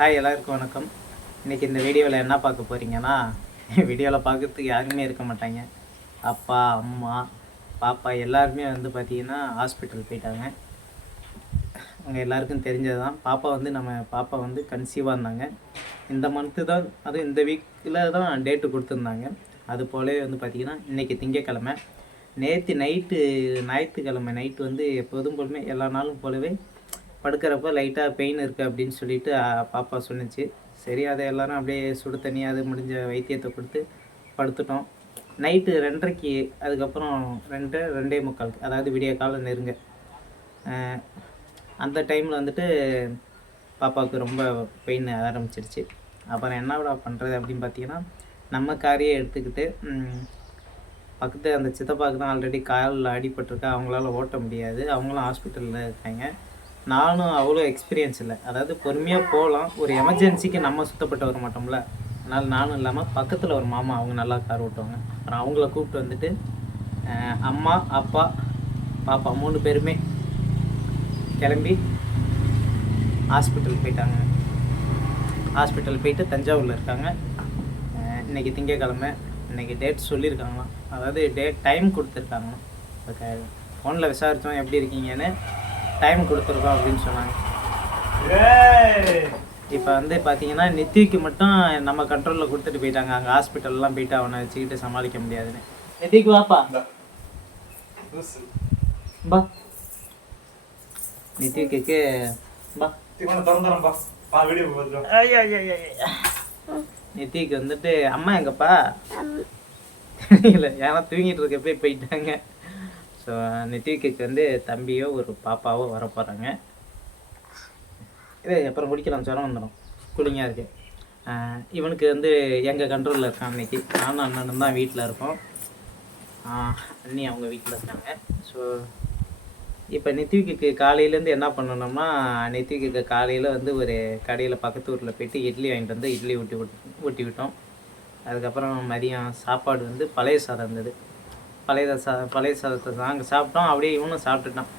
Hi எல்லாருக்கும் வணக்கம். இன்றைக்கி இந்த வீடியோவில் என்ன பார்க்க போகிறீங்கன்னா, வீடியோவில் பார்க்குறதுக்கு யாருமே இருக்க மாட்டாங்க. அப்பா, அம்மா, பாப்பா எல்லாருமே வந்து பார்த்திங்கன்னா ஹாஸ்பிட்டல் போயிட்டாங்க. அவங்க எல்லாருக்கும் தெரிஞ்சது தான். நம்ம பாப்பா வந்து கன்சீவாக இருந்தாங்க. இந்த மந்த்து தான், அதுவும் இந்த வீக்கில் தான் டேட்டு கொடுத்துருந்தாங்க. அது போலவே வந்து பார்த்திங்கன்னா இன்றைக்கி திங்கக்கிழமை, நேற்று நைட்டு ஞாயிற்றுக்கிழமை நைட்டு வந்து எப்போதும் போலுமே எல்லா நாளும் போலவே படுக்கிறப்ப லைட்டாக பெயின் இருக்குது அப்படின்னு சொல்லிட்டு பாப்பா சொன்னிச்சு. சரி, அதை எல்லோரும் அப்படியே சுடு தண்ணி அது முடிஞ்ச வைத்தியத்தை கொடுத்து படுத்துட்டோம். நைட்டு 2:30க்கு, அதுக்கப்புறம் 2:45, அதாவது விடிய காலம் நெருங்க அந்த டைமில் வந்துட்டு பாப்பாவுக்கு ரொம்ப பெயின் ஆரம்பிச்சிருச்சு. அப்புறம் என்னடா பண்ணுறது அப்படின்னு பார்த்தீங்கன்னா, நம்ம காரையே எடுத்துக்கிட்டு பக்கத்து அந்த சித்தப்பாவுக்கு தான் ஆல்ரெடி காலில் அடிபட்டிருக்கா, அவங்களால ஓட்ட முடியாது, அவங்களும் ஹாஸ்பிட்டலில் இருக்காங்க. நானும் அவ்வளோ எக்ஸ்பீரியன்ஸ் இல்லை, அதாவது பொறுமையாக போகலாம், ஒரு எமர்ஜென்சிக்கு நம்ம சுத்தப்பட்டு வர மாட்டோம்ல. அதனால் நானும் இல்லாமல் பக்கத்தில் ஒரு மாமா, அவங்க நல்லா கார் ஓட்டுவாங்க. அப்புறம் அவங்கள கூப்பிட்டு வந்துட்டு அம்மா, அப்பா, பாப்பா 3 பேருமே கிளம்பி ஹாஸ்பிட்டல் போயிட்டாங்க. ஹாஸ்பிட்டல் போயிட்டு தஞ்சாவூரில் இருக்காங்க. இன்றைக்கி திங்கக்கிழமை, இன்றைக்கி டேட் சொல்லியிருக்காங்களாம், அதாவது டைம் கொடுத்துருக்காங்களாம். ஓகே, ஃபோனில் விசாரித்தோம் எப்படி இருக்கீங்கன்னு, டைம் கொடுத்துருக்கோம் அப்படின்னு சொன்னாங்க. இப்போ வந்து பார்த்தீங்கன்னா நித்திக்கு மட்டும் நம்ம கண்ட்ரோலில் கொடுத்துட்டு போயிட்டாங்க. அங்கே ஹாஸ்பிட்டல்லாம் போயிட்டு அவனை வச்சுக்கிட்டு சமாளிக்க முடியாதுன்னு. நித்திக்கு வாப்பா, பா நித்திக்கு பா. நித்திக்கு வந்துட்டு அம்மா எங்கப்பா தெரியல, ஏன்னா தூங்கிட்டு இருக்கப்பே போயிட்டாங்க. ஸோ நித்திக்கு வந்து தம்பியோ ஒரு பாப்பாவோ வர போகிறாங்க. இது அப்புறம் குடிக்கலாம், ஜுரம் வந்துடும், கூலிங்காக இருக்குது. இவனுக்கு வந்து எங்கள் கண்ட்ரோலில் இருக்கான். இன்றைக்கி நானும் அண்ணனும் தான் வீட்டில் இருக்கோம். அண்ணி அவங்க வீட்டில் இருக்காங்க. ஸோ இப்போ நித்திக்கு காலையிலேருந்து என்ன பண்ணணும்னா, நித்திக்கு காலையில் வந்து ஒரு கடையில் பக்கத்து ஊரில் போய்ட்டு இட்லி வாங்கிட்டு வந்து இட்லி ஊட்டி விட்டோம். அதுக்கப்புறம் மதியம் சாப்பாடு வந்து பழைய சாதம் இருந்தது. பழைய சாதத்தை நாங்கள் சாப்பிட்டோம். அப்படியே இவனும் சாப்பிட்டுட்டான்.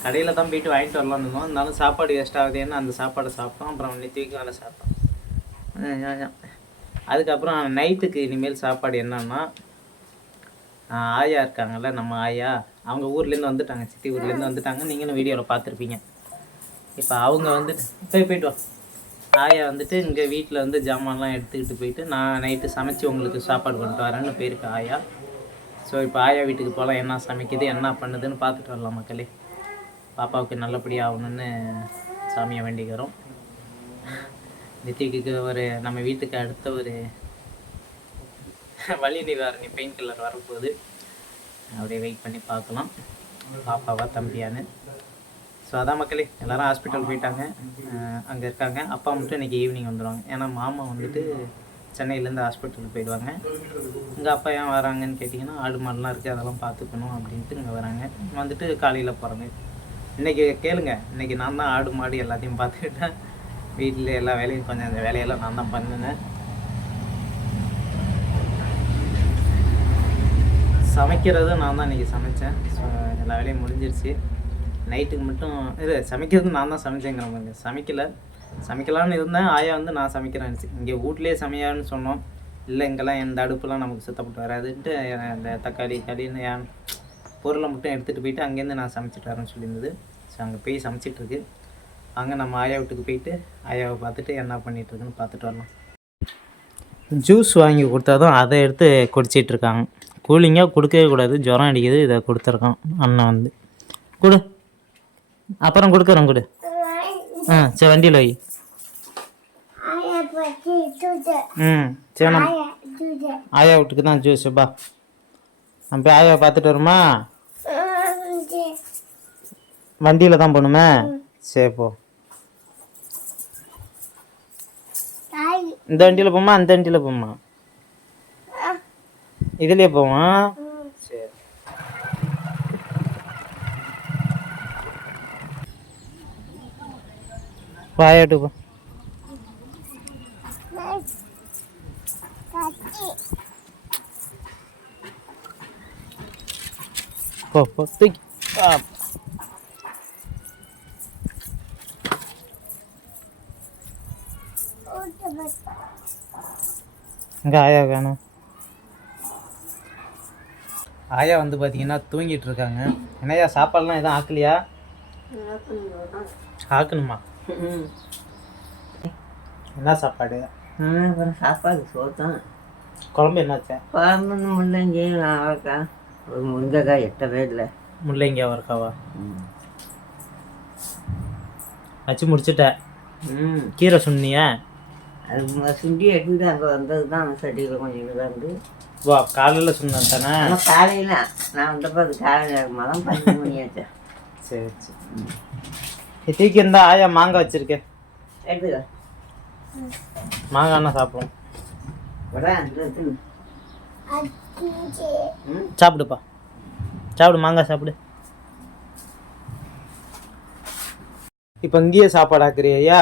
கடையில் தான் போயிட்டு வாங்கிட்டு வரலான்னு இருந்தோம், இருந்தாலும் சாப்பாடு வேஸ்ட் ஆகுதுன்னு அந்த சாப்பாடை சாப்பிட்டோம். அப்புறம் நித்திக்கு வேலை சாப்பிட்டோம். அதுக்கப்புறம் நைட்டுக்கு இனிமேல் சாப்பாடு என்னன்னா, ஆயா இருக்காங்கல்ல, நம்ம ஆயா, அவங்க ஊர்லேருந்து வந்துட்டாங்க, சித்தி ஊர்லேருந்து வந்துட்டாங்க. நீங்களும் வீடியோவில் பார்த்துருப்பீங்க. இப்போ அவங்க வந்துட்டு போயிட்டு வா. ஆயா வந்துட்டு இங்கே வீட்டில் வந்து ஜாமான்லாம் எடுத்துக்கிட்டு போயிட்டு நான் நைட்டு சமைச்சு உங்களுக்கு சாப்பாடு கொண்டு வரேன்னு போயிருக்கு ஆயா. ஸோ இப்போ ஆயா வீட்டுக்கு போகலாம், என்ன சமைக்குது என்ன பண்ணுதுன்னு பார்த்துட்டு வரலாம் மக்களே. பாப்பாவுக்கு நல்லபடியாக ஆகணுன்னு சாமியை வேண்டிக்கிறோம். நித்திக்கு ஒரு நம்ம வீட்டுக்கு அடுத்த ஒரு வலி நிவாரணி பெயின் கில்லர் வரப்போகுது. அப்படியே வெயிட் பண்ணி பார்க்கலாம் பாப்பாவா தம்பியான்னு. ஸோ அதான் மக்களே, எல்லோரும் ஹாஸ்பிட்டல் போயிட்டாங்க, அங்கே இருக்காங்க. அப்பா மட்டும் இன்றைக்கி ஈவினிங் வந்துடுவாங்க. ஏன்னா மாமா வந்துட்டு சென்னையிலேருந்து ஹாஸ்பிட்டலுக்கு போயிடுவாங்க. இங்கே அப்பா ஏன் வராங்கன்னு கேட்டிங்கன்னா, ஆடு மாடுலாம் இருக்குது, அதெல்லாம் பார்த்துக்கணும் அப்படின்ட்டு இங்கே வராங்க. வந்துட்டு காலையில் போகிறாங்க. இன்றைக்கி கேளுங்க, இன்றைக்கி நான் தான் ஆடு மாடு எல்லாத்தையும் பார்த்துக்கிட்டேன். வீட்டில் எல்லா வேலையும் கொஞ்சம் அந்த வேலையெல்லாம் நான் தான் பண்ணினேன். சமைக்கிறதும் நான் தான் இன்றைக்கி சமைத்தேன். ஸோ எல்லா வேலையும் முடிஞ்சிருச்சு. நைட்டுக்கு மட்டும் இது சமைக்கிறது நான் தான் சமைச்சேங்கிற மாதிரி சமைக்கலான்னு இருந்தேன். ஆயா வந்து நான் சமைக்கிறேன், இங்கே வீட்லேயே சமையான்னு சொன்னோம். இல்லை, இங்கெல்லாம் எந்த அடுப்புலாம் நமக்கு சுத்தப்பட்டு வராதுன்ட்டு அந்த தக்காளி கடின்னு என் பொருளை மட்டும் எடுத்துகிட்டு போயிட்டு அங்கேருந்து நான் சமைச்சிட்டு வரேன்னு சொல்லியிருந்தது. ஸோ அங்கே போய் சமைச்சிட்ருக்கு. அங்கே நம்ம ஆயா வீட்டுக்கு போயிட்டு ஆயாவை பார்த்துட்டு என்ன பண்ணிகிட்ருக்குன்னு பார்த்துட்டு வரலாம். ஜூஸ் வாங்கி கொடுத்தா தான் அதை எடுத்து குடிச்சிட்ருக்காங்க. கூலிங்காக கொடுக்கவே கூடாது, ஜுரம் அடிக்குது. இதை கொடுத்துருக்கான் அண்ணன் வந்து. கொடு, அப்புறம் கொடுக்குறோம், கொடு. சரி, வண்டியில் வை. சரி, ஆயா வீட்டுக்கு தான் ஜூஸ். பா, நம்ம போய் ஆயாவை பார்த்துட்டு வருமா? வண்டியில் தான் போகணுமே. சரி போ. இந்த வண்டியில் போமா, அந்த வண்டியில் போமா, இதுலேயே போமா? சரி, ஆயாட்டு போ. போ தூக்கி. இங்கே ஆயா வேணும். ஆயா வந்து பார்த்தீங்கன்னா தூங்கிட்டு இருக்காங்க. என்னையா சாப்பாடுலாம் எதுவும் ஆக்கலையா? ஆக்கணுமா? என்ன சாப்பாடு? சாப்பாடு சோத்தான். குழம்பு என்னாச்சா? குழம்பு முள்ளங்கி அவரைக்காய் ஒரு முருங்கைக்காய் எட்டவே இல்லை. முள்ளங்கி அவரைக்காவா? வச்சு முடிச்சுட்டேன். கீரை சொன்னியா? அது சுண்டி எடுத்துட்டு அங்கே வந்தது தான் சட்டியில் கொஞ்சம் இதாக இருந்து. வா காலையில் சொன்னேன் தானே? காலையில் நான் வந்தப்போ அது காலையில் மதம் 12 மணி ஆச்சா. சரி சரி. தூக்கி இருந்தா ஆயா மாங்காய் வச்சிருக்கேன், எடுத்துக்க. மாங்காய்னா சாப்பிடுவோம். சாப்பிடுப்பா, சாப்பிடு, மாங்காய் சாப்பிடு. இப்போ இங்கேயே சாப்பாடு ஆக்குறியா?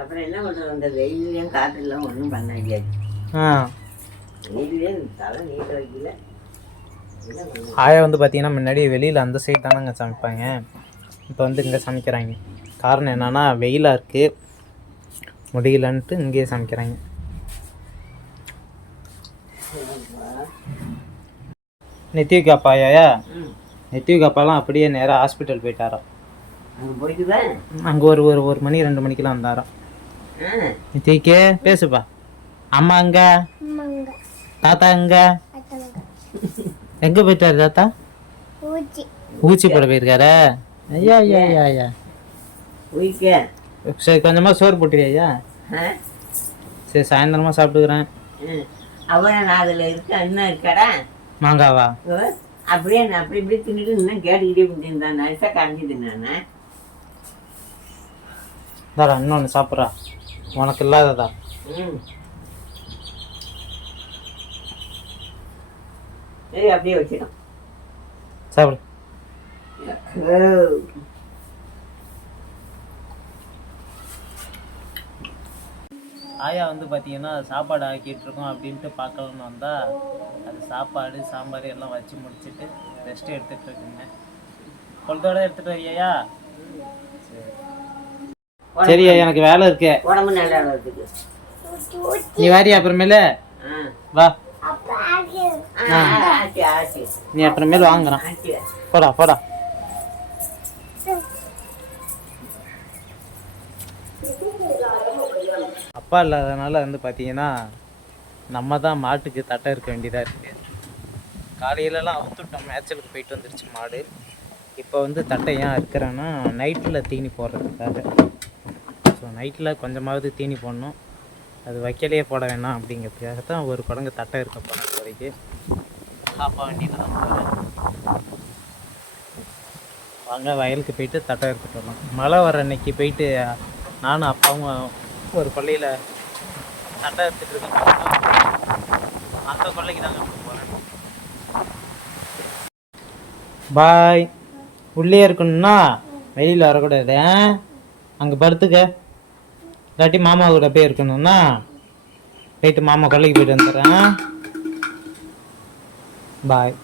அப்புறம் என்ன பண்ணுறது, அந்த வெயிலையும் காற்றுலாம் ஒன்றும் பண்ண முடியாது. வெயிலே தலை நீட்ட வைக்கல. ஆயா வந்து பார்த்தீங்கன்னா முன்னாடி வெளியில் அந்த சைடு தானேங்க சமைப்பாங்க. இப்போ வந்து இங்கே சமைக்கிறாங்க. காரணம் என்னென்னா வெயிலாக இருக்குது, முடியலன்ட்டு இங்கேயே சமைக்கிறாங்க. நெத்திவிக்கு அப்பாயா? நெத்திவிக்கு அப்பாலாம் அப்படியே நேராக ஹாஸ்பிட்டல் போயிட்டாரோ. அங்கே ஒரு ஒரு ஒரு மணி 2 மணிக்கெலாம் வந்தாரோ. நெத்திவிக்கே பேசுப்பா. அம்மா அங்க, தாத்தா அங்க, எங்கே போயிட்டாரு தாத்தா? ஊச்சி போட போயிருக்காரா? ஐயா ஐயா ஐயா ஐயா. சரி கொஞ்சமாக சோறு போட்டுறியா? சரி சாயந்தரமாக சாப்பிட்டுக்கிறேன். அவன் அதில் இருக்க இன்னும் இருக்காடா மாங்காவா? அப்படியே நான் அப்படி இப்படி தின்னுட்டு இன்னும் கேட்டுக்கிட்டே பண்ணிருந்தான். நைஸாக கரைஞ்சி தின்னானே. தாரா இன்னொன்று சாப்பிட்றா, உனக்கு இல்லாததா? சரி அப்படியே வச்சிடும், சாப்பிடு. ஆயா வந்து பார்த்தீங்கன்னா சாப்பாடு ஆக்கிட்டு இருக்கோம் அப்படின்ட்டு பார்க்கலான்னு வந்தால் அது சாப்பாடு சாம்பார் எல்லாம் வச்சு முடிச்சுட்டு ரெஸ்ட் எடுத்துகிட்டு இருக்குங்க. கொளுத்தோட எடுத்துகிட்டு வரியா? சரியா, எனக்கு வேலை இருக்கு. உடம்பு நல்லா இருக்குது. நீ வாரியா அப்புறமேல? வா, நீ அப்புறமேல வாங்குறான். போடா போடா. அப்பா இல்லாதனால வந்து பார்த்தீங்கன்னா நம்ம தான் மாட்டுக்கு தட்டை இருக்க வேண்டியதாக இருக்குது. காலையிலலாம் அவுத்துட்டோம், மேய்ச்சலுக்கு போயிட்டு வந்துருச்சு மாடு. இப்போ வந்து தட்டை ஏன் இருக்கிறேன்னா நைட்டில் தீனி போடுறதுக்காக. ஸோ நைட்டில் கொஞ்சமாவது தீனி போடணும், அது வைக்கலையே போட வேணாம் அப்படிங்கிறதுக்காக தான் ஒரு குடங்கு தட்டை இருக்க போனேன். வரைக்கு அப்பா வண்டியில் தான் போகிறேன். வாங்க வயலுக்கு போயிட்டு தட்டை எடுத்துட்டு வரலாம். மழை வர அன்னைக்கு போயிட்டு நானும் அப்பாவும் ஒரு கொல்லையில் தட்டை எடுத்துகிட்டு இருக்கேன். அந்த கொல்லைக்கு தாங்க போகிறேன். பாய். உள்ளே இருக்கணும்னா வெளியில் வரக்கூடாது, அங்கே படுத்துக்க. இல்லாட்டி மாமா கூட போய் இருக்கணும்னா போயிட்டு மாமா கொல்லைக்கு போயிட்டு வந்துடுறேன். பாய்.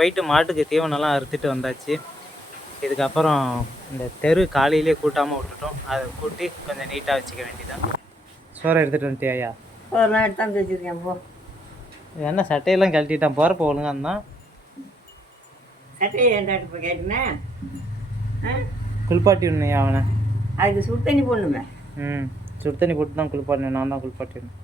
போயிட்டு மாட்டுக்கு தீவனம்லாம் அறுத்துட்டு வந்தாச்சு. இதுக்கப்புறம் இந்த தெரு காலையிலே கூட்டாமல் விட்டுட்டோம். அதை கூட்டி கொஞ்சம் நீட்டாக வச்சுக்க வேண்டியதான். சோறை எடுத்துகிட்டு வந்துட்டியா? ஒரு நாள் எடுத்தாந்து வச்சுருக்கேன் போ. என்ன சட்டையெல்லாம் கழட்டிட்டான், போகிறப்ப ஒழுங்காக இருந்தான். சட்டையை ஏன்டா இப்போ கேட்டுனே? குளிப்பாட்டி விடணும் அவனை. அதுக்கு சுடு தண்ணி போடணுமே. சுடு தண்ணி போட்டு தான் குளிப்பாட்டணும். நான் தான் குளிப்பாட்டிடணும்.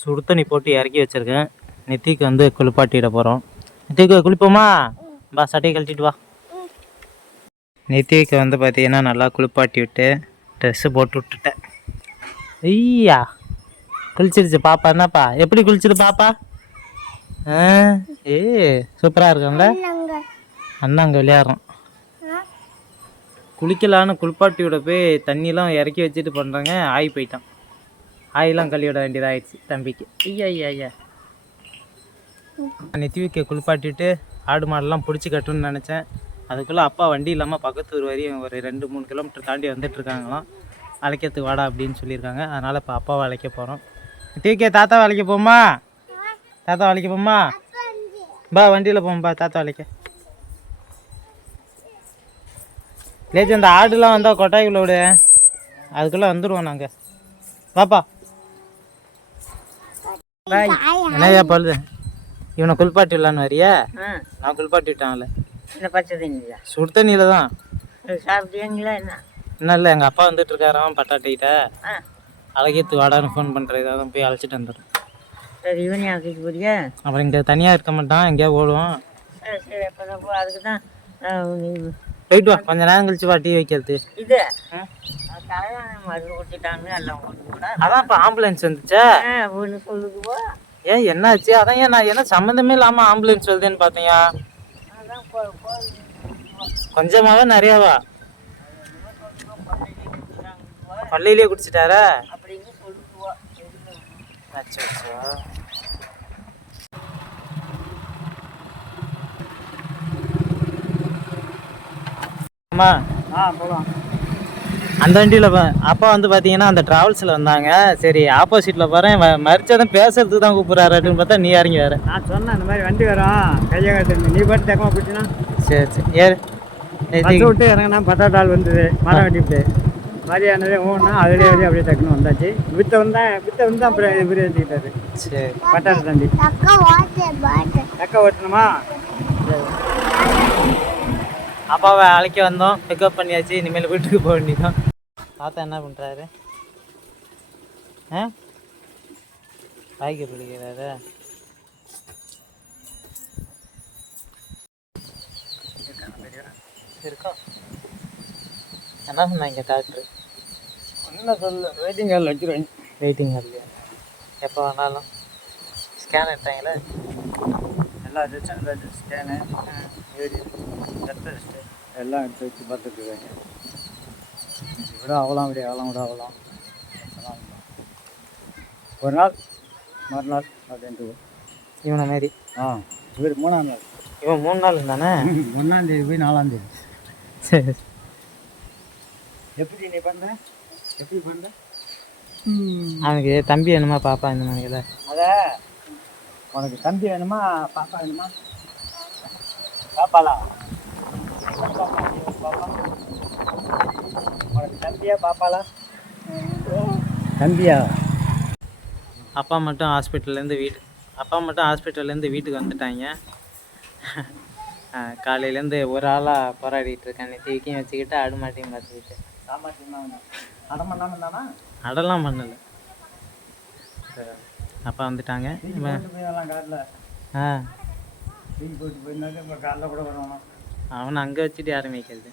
சுடு தண்ணி போட்டு இறக்கி வச்சுருக்கேன். நித்திக்கு வந்து குளிப்பாட்டிட போகிறோம். நித்திக்கு குளிப்போமா? வா, சட்டையை கழட்டிட்டு வா. நித்திக்கு வந்து பார்த்தீங்கன்னா நல்லா குளிப்பாட்டி விட்டு ட்ரெஸ்ஸு போட்டு விட்டுட்டேன். ஐயா குளிச்சிருச்சு பாப்பா. என்னப்பா எப்படி குளிச்சிரு பாப்பா? சூப்பராக இருக்கும்ல. அண்ணா அங்கே விளையாடுறோம். குளிக்கலான்னு குளிப்பாட்டி விட போய் தண்ணியெலாம் இறக்கி வச்சுட்டு பண்ணுறாங்க. ஆகி போயிட்டான். ஆயெல்லாம் கழுவி விட வேண்டியதாகிடுச்சு தம்பிக்கு. ஐயா நித்திவிக்க குளிப்பாட்டிட்டு ஆடு மாடெல்லாம் பிடிச்சி கட்டணும்னு நினச்சேன். அதுக்குள்ளே அப்பா வண்டி இல்லாமல் பக்கத்து ஊர் வரையும் ஒரு 2-3 கிலோமீட்டர் தாண்டி வந்துட்டுருக்காங்களாம். அழைக்கிறதுக்கு வாடா அப்படின்னு சொல்லியிருக்காங்க. அதனால் இப்போ அப்பாவை அழைக்க போகிறோம். நித்திவிக்க தாத்தா அழைக்க போமா? தாத்தா அழைக்க போமா? பா வண்டியில் போம்பா தாத்தா அழைக்க. லேச்சு அந்த ஆடுலாம் வந்தால் கொட்டாய்க்குள்ளே விடு. அதுக்குள்ளே வந்துடுவோம் நாங்கள். பாப்பா என்னையா பழுது? இவனை குளிப்பாட்டி விடலான்னு வரியா? நான் குளிப்பாட்டி விட்டான்ல. என்ன பச்சை தண்ணியா? சுடு தண்ணியில் தான். சாப்பிட்டீங்களா என்ன? இன்னும் இல்லை, எங்கள் அப்பா வந்துட்டு இருக்காராம் பட்டாட்டிக்கிட்ட. அழகியத்து வாடான்னு ஃபோன் பண்ணுற ஏதாவது போய் அழைச்சிட்டு வந்துடுறேன். சரி இவனையும் அழைச்சிட்டு போறியா? அப்புறம் இங்கே தனியாக இருக்க மாட்டான், எங்கேயா ஓடுவோம். சரி அப்போ தான் போ. அதுக்கு தான் போயிட்டு வா, கொஞ்சம் நேரம் கழிச்சு வா டீ வைக்கிறது. இது மருந்து கொடுத்துட்டாங்க எல்லாம் கூட. அதான் இப்போ ஆம்புலன்ஸ் வந்துச்சா ஒன்று சொல்லுதுவோ. என்னாச்சு? அதான் நான் என்ன சம்மந்தமே இல்லாமல் ஆம்புலன்ஸ் வருதுன்னு பார்த்தீங்க. கொஞ்சமாவே நிறையாவா? பள்ளியிலே குடிச்சிட்டாரா? அப்படின்னு சொல்லுவா. அச்சோ. அம்மா போகலாம். அந்த வண்டியில் அப்பா வந்து பார்த்தீங்கன்னா அந்த ட்ராவல்ஸில் வந்தாங்க. சரி ஆப்போசிட்டில் போகிறேன், மறிச்சதும் பேசுறதுக்கு தான் கூப்பிட்றாருன்னு பார்த்தா நீ இறங்கி வேறு. நான் சொன்னேன் இந்த மாதிரி வண்டி வரும் கையை கட்டு நீ பாட்டு தேக்கமாக போச்சுன்னா. சரி ஏறு. விட்டு இறங்கினா பத்தாட்டாள் வந்தது மரம் வெட்டிவிட்டு மாதிரியானதே ஓனா அதிலே அப்படியே டக்குன்னு வந்தாச்சு. வித்த வந்து அப்புறம் இப்படி ஏற்றிக்கிட்டாரு. சரி பட்டாட்டை தாண்டி அக்கா ஓட்டணுமா? அப்பாவை அழைக்க வந்தோம், பிக்கப் பண்ணியாச்சு. இனிமேல் வீட்டுக்கு போக வேண்டியதான். தாத்தா என்ன பண்ணுறாரு? பைக்கு பிடிக்கிறாரு. இருக்கா என்ன சொன்னாங்க டாக்டரு? ஒன்றும் சொல்ல, வெயிட்டிங் ஹாலில் வச்சுருவாங்க. வெயிட்டிங் ஹால்லையா? எப்போ வேணாலும் ஸ்கேன் எடுத்தாங்களே எல்லா டெஸ்ட்டும் ஸ்கேனு ஏடி ரத்த டெஸ்ட்டு எல்லாம் எடுத்து வச்சு பார்த்துட்ருக்காங்க. விட ஆகலாம் ஆகலாம். ஒரு நாள் மறுநாள் அப்படின்ட்டு இவனை மாரி. இவர் 3ஆம் நாள். இவன் 3 நாள் இருந்தானே. 1ஆந்தேதி போய் 4ஆந்தேதி. சரி எப்படி நீ பண்ணுற? எப்படி பண்ணுற? அவனுக்கு தம்பி வேணுமா பாப்பா இந்த மாதிரி? அதை உனக்கு தம்பி வேணுமா பாப்பா வேணுமா? பாப்பாளா? உனக்கு தம்பியா பாப்பாளா? தம்பியா? அப்பா மட்டும் ஹாஸ்பிட்டல்லேருந்து வீட்டுக்கு வந்துட்டாங்க. காலையிலேருந்து ஒரு ஆளாக போராடிட்டு இருக்கேன். நித்தியக்கையும் வச்சுக்கிட்டு ஆடு மாட்டையும் பார்த்துக்கிட்டு. அடெல்லாம் பண்ணலை. அப்பா வந்துட்டாங்க. அவனை அங்கே வச்சுட்டு யாரும் மேய்க்கிறது.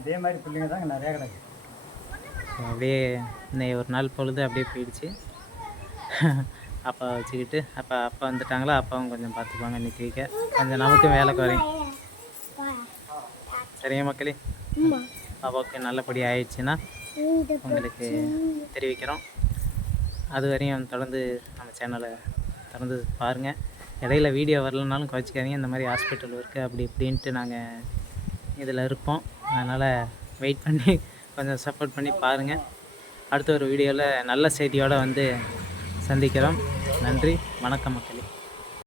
இதே மாதிரி பிள்ளைங்க தான் நிறையா கிடக்கு. அப்படியே இன்னைக்கு ஒரு நாள் பொழுது அப்படியே போயிடுச்சு. அப்பா வச்சுக்கிட்டு அப்பா வந்துட்டாங்களா, அப்பாவும் கொஞ்சம் பார்த்துப்பாங்க. இன்னைக்கு வைக்க கொஞ்சம் நமக்கும் வேலை குறையும். சரிங்க மக்களே, அப்பாவுக்கு நல்லபடி ஆயிடுச்சுன்னா உங்களுக்கு தெரிவிக்கிறோம். அது வரையும் தொடர்ந்து நம்ம சேனலை தொடர்ந்து பாருங்கள். இடையில வீடியோ வரலனாலும் குறைச்சிக்காதீங்க. இந்த மாதிரி ஹாஸ்பிட்டல் ஒர்க்கு அப்படி இப்படின்ட்டு நாங்கள் இதில் இருப்போம். அதனால் வெயிட் பண்ணி கொஞ்சம் சப்போர்ட் பண்ணி பாருங்கள். அடுத்த ஒரு வீடியோவில் நல்ல செய்தியோடு வந்து சந்திக்கிறோம். நன்றி, வணக்கம் மக்களே.